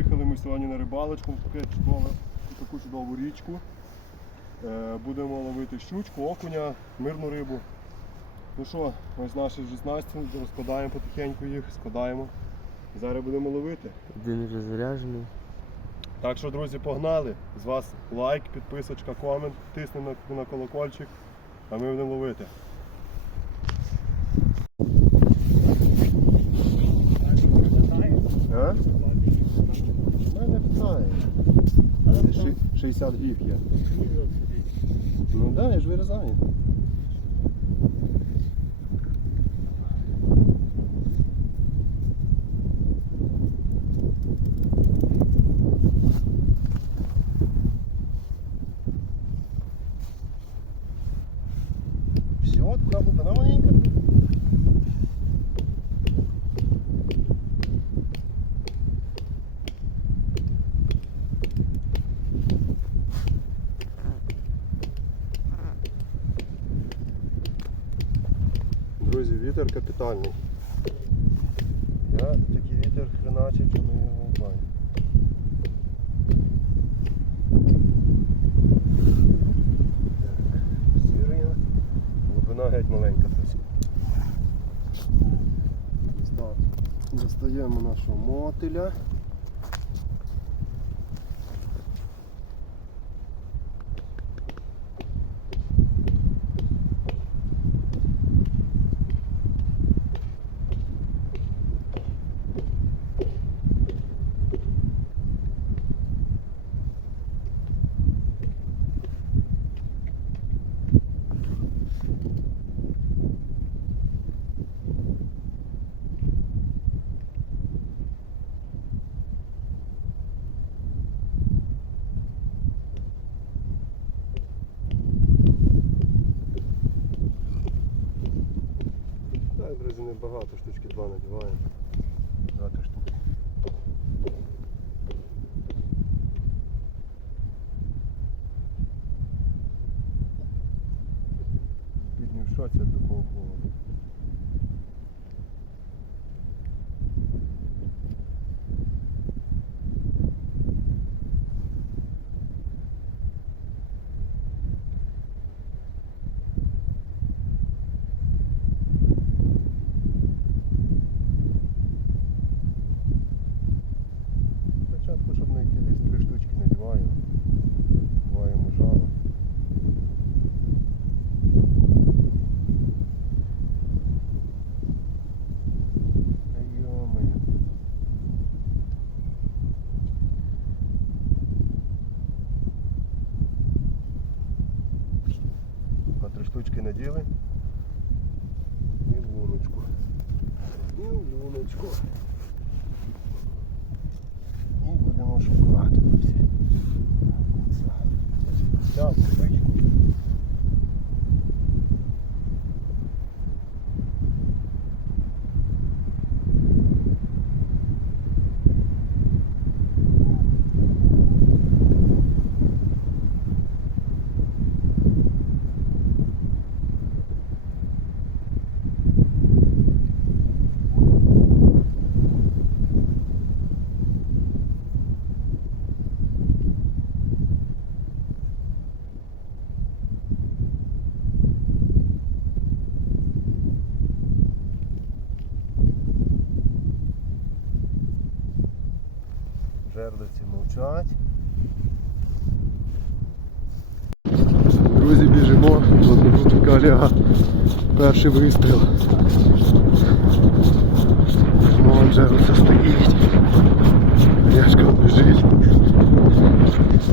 Виїхали ми сьогодні на рибалочку таке чудове, таку чудову річку. Е, Будемо ловити щучку, окуня, мирну рибу. Ну що, ось наші 16 розкладаємо потихеньку їх, складаємо. Зараз будемо ловити. Один вже заряджений. Так що, друзі, погнали. З вас лайк, підписочка, комент, тиснемо на, на колокольчик, а ми будемо ловити. А? Ну, не питає. 60 грів є. Ну так, да, я ж вирізаю. Все, така глибина маленька. Друзі, вітер капітальний. Я такий вітер хреначить, що ми його вбаємо. Так, сірий. Глибина геть маленька. Ось так. Достаємо нашого мотиля. Так, друзі, небагато, штучки два надіваємо. Два-три штуки. Бідний в шоці від такого холоду. Спочатку, щоб знайти десь три штучки надіваємо. Ховаємо жало. Та йо-моє. По три штучки наділи. І в луночку. І в луночку. І будемо шукати друзі. Так, свічку. Жердовці мовчать. Друзі, біжимо до одного Олега. Перший вистріл. Вон жердовця стоїть. Олешка біжить.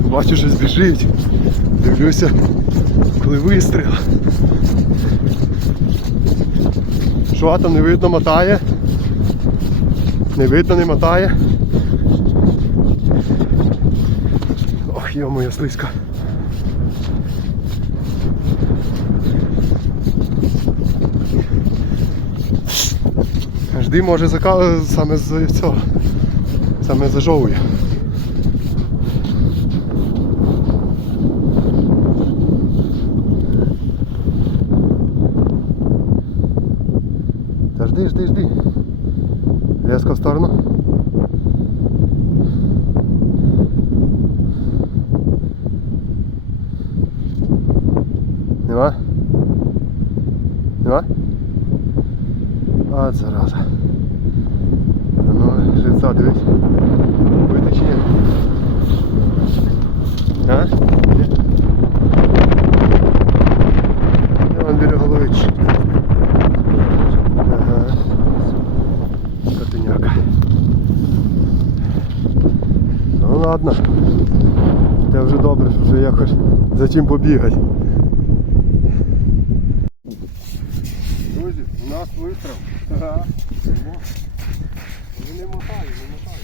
Бачу, щось біжить. Дивлюся, коли вистріл. Що там не видно мотає? Не видно, не мотає. Йо-моє, слизько. Жди, може, зака... саме з цього. Саме зажовує. Та жди, жди, жди. Резко в сторону. Нема? Нема? А, зараза. А Ну, живця дивись. Будете чи ні? А? Ні? Вон біля голови чітко. Ага. Котеняка. Ну ладно. Це вже добре, що вже якось за чим побігати. Друзі, у нас вистріл. Вони не мотають, не мотають.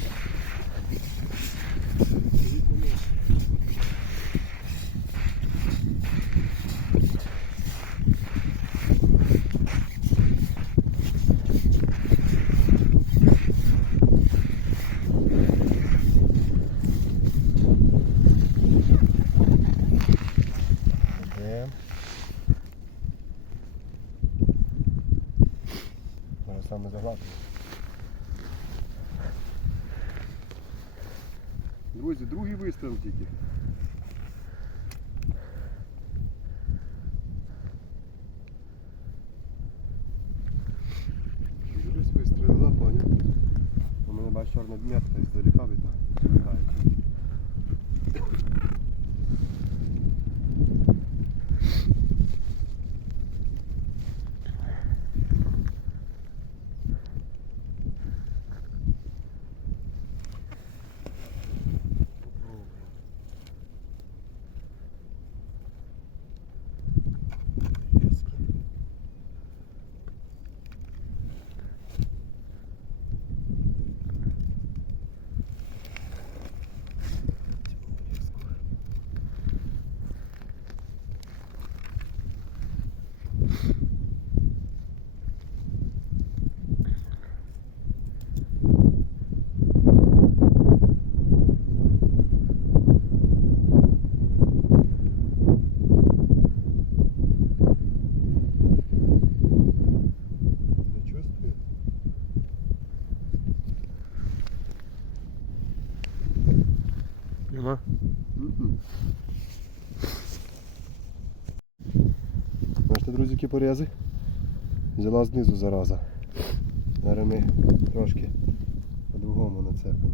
Зараз саме загладимо. Друзі, другий вистріл тільки. Дивись, вистрілила, поняв. У мене бачиш чорна метка іздалека видно. Нема? Бачите, друзі, які порези? Взяла знизу зараза. Зараз ми трошки по-другому нацепимо.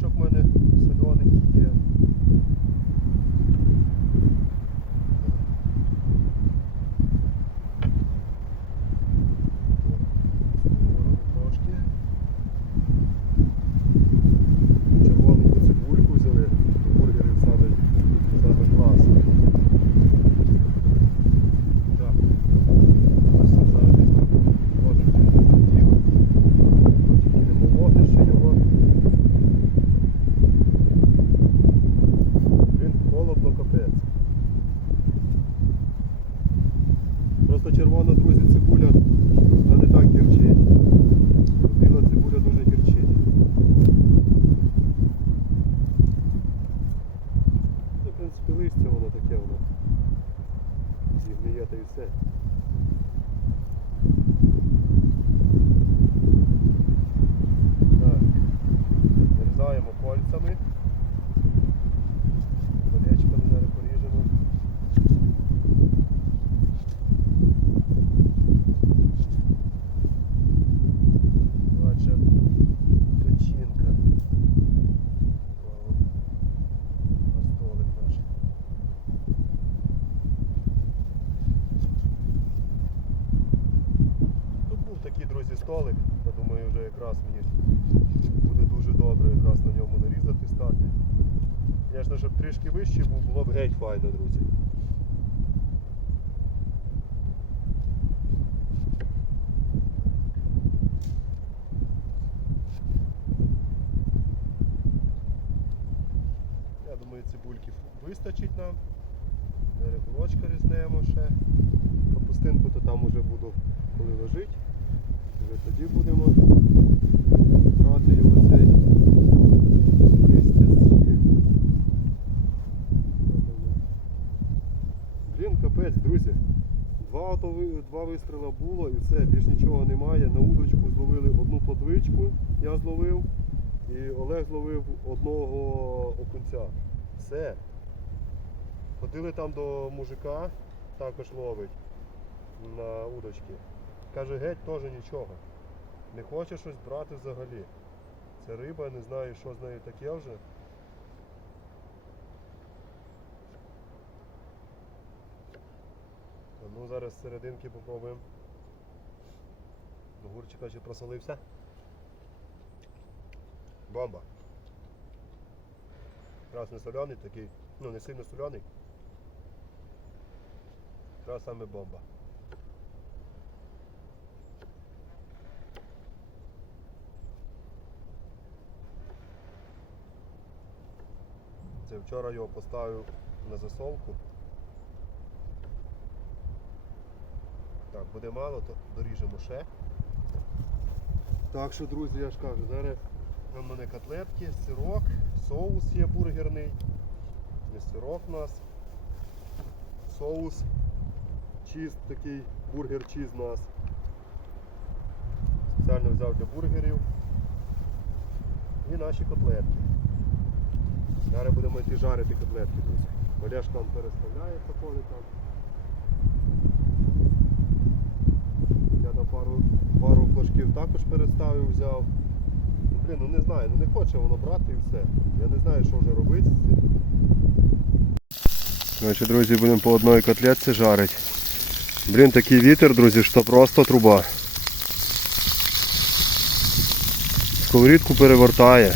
Бочок в мене соляний. Thank you. Щоб трішки вищий був, було б геть файно, друзі. Я думаю, цибульки вистачить нам. Регулочка різнемо ще. Капустинку то там уже буду, коли лежить. Вже тоді будемо брати його цей листя з цієї. Блін, капець, друзі. Два, ото ви- два вистріла було і все, більш нічого немає. На удочку зловили одну плотвичку, я зловив, і Олег зловив одного окунця. Все. Ходили там до мужика, також ловить на удочки. Каже, геть теж нічого. Не хоче щось брати взагалі. Це риба, не знаю, що з нею таке вже. Ну, зараз серединки попробуємо. Огурчика чи просолився. Бомба. Не соляний такий, ну не сильно соляний. Якраз саме бомба. Це вчора його поставив на засолку. Так, буде мало, то доріжемо ще. Так що, друзі, я ж кажу, зараз у мене котлетки, сирок, соус є бургерний. Не сирок у нас. Соус. Чіз такий, бургер чіз у нас. Спеціально взяв для бургерів. І наші котлетки. Зараз будемо йти жарити котлетки, друзі. Олешка там переставляє, походить там. Там пару, пару флажків також переставив, взяв. Ну, блін, ну не знаю, ну не хоче воно брати і все. Я не знаю, що вже робити з цим. Значить, друзі, будемо по одній котлетці жарити. Блін, такий вітер, друзі, що просто труба. Сковорідку перевертає.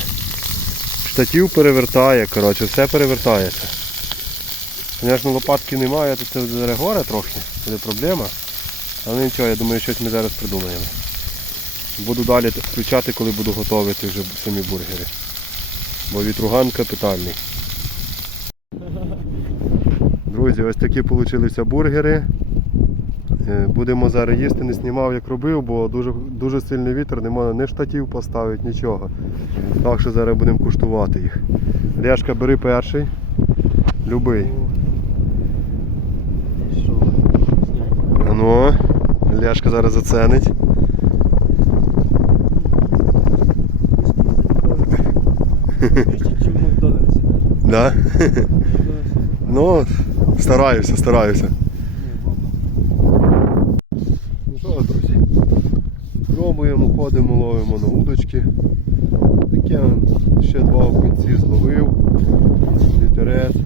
Штатів перевертає, коротше, все перевертається. Звісно, лопатки немає, то це горе трохи, буде проблема. Але нічого, я думаю, щось ми зараз придумаємо. Буду далі включати, коли буду готувати вже самі бургери. Бо вітруган капітальний. Друзі, ось такі вийшли бургери. Е, Будемо зараз їсти, не знімав як робив, бо дуже, дуже сильний вітер, не можна ні штатів поставити, нічого. Так що зараз будемо куштувати їх. Ляшка, бери перший. Любий. А Ну, Ляшка зараз заценить. В. Да? Ну, стараюся, стараюся. Ну що, друзі, пробуємо, ходимо, ловимо на удочки. Таке ще два окунці зловив. Вітерець.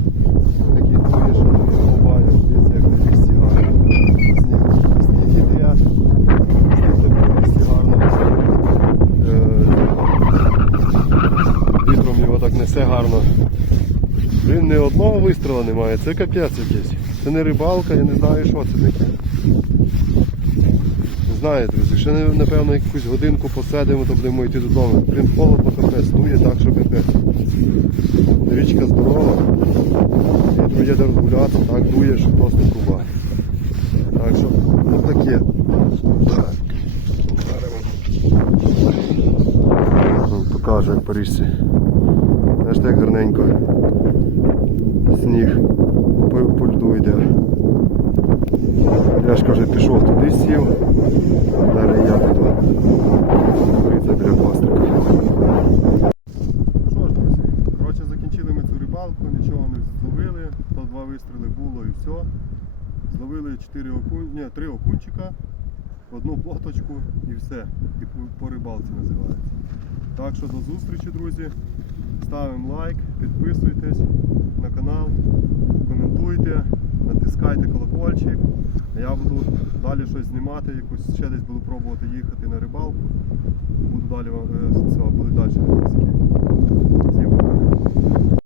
немає, це капець якийсь. Це не рибалка, я не знаю що це таке. Не знаю, друзі, ще напевно якусь годинку посидимо, то будемо йти додому. Крім холодно капець, ну, дує так, щоб капець. Річка здорова. І приїде розгулятися, так дує, що просто куба. Так що ось таке. Так. Покажу як парижці. Знаєш, так гарненько. Сніг. Ж пішов туди сів. Далі я піду. Це біля. Ну що ж, друзі, коротше, закінчили ми цю рибалку, нічого не зловили, то два вистріли було і все. Зловили 4 окун... Ні, 3 окунчика, одну плоточку і все. І по рибалці називається. Так що до зустрічі, друзі. Ставимо лайк, підписуйтесь на канал, коментуйте, натискайте колокольчик. Я буду далі щось знімати, якусь ще десь буду пробувати їхати на рибалку. Буду далі вам це, далі відносики.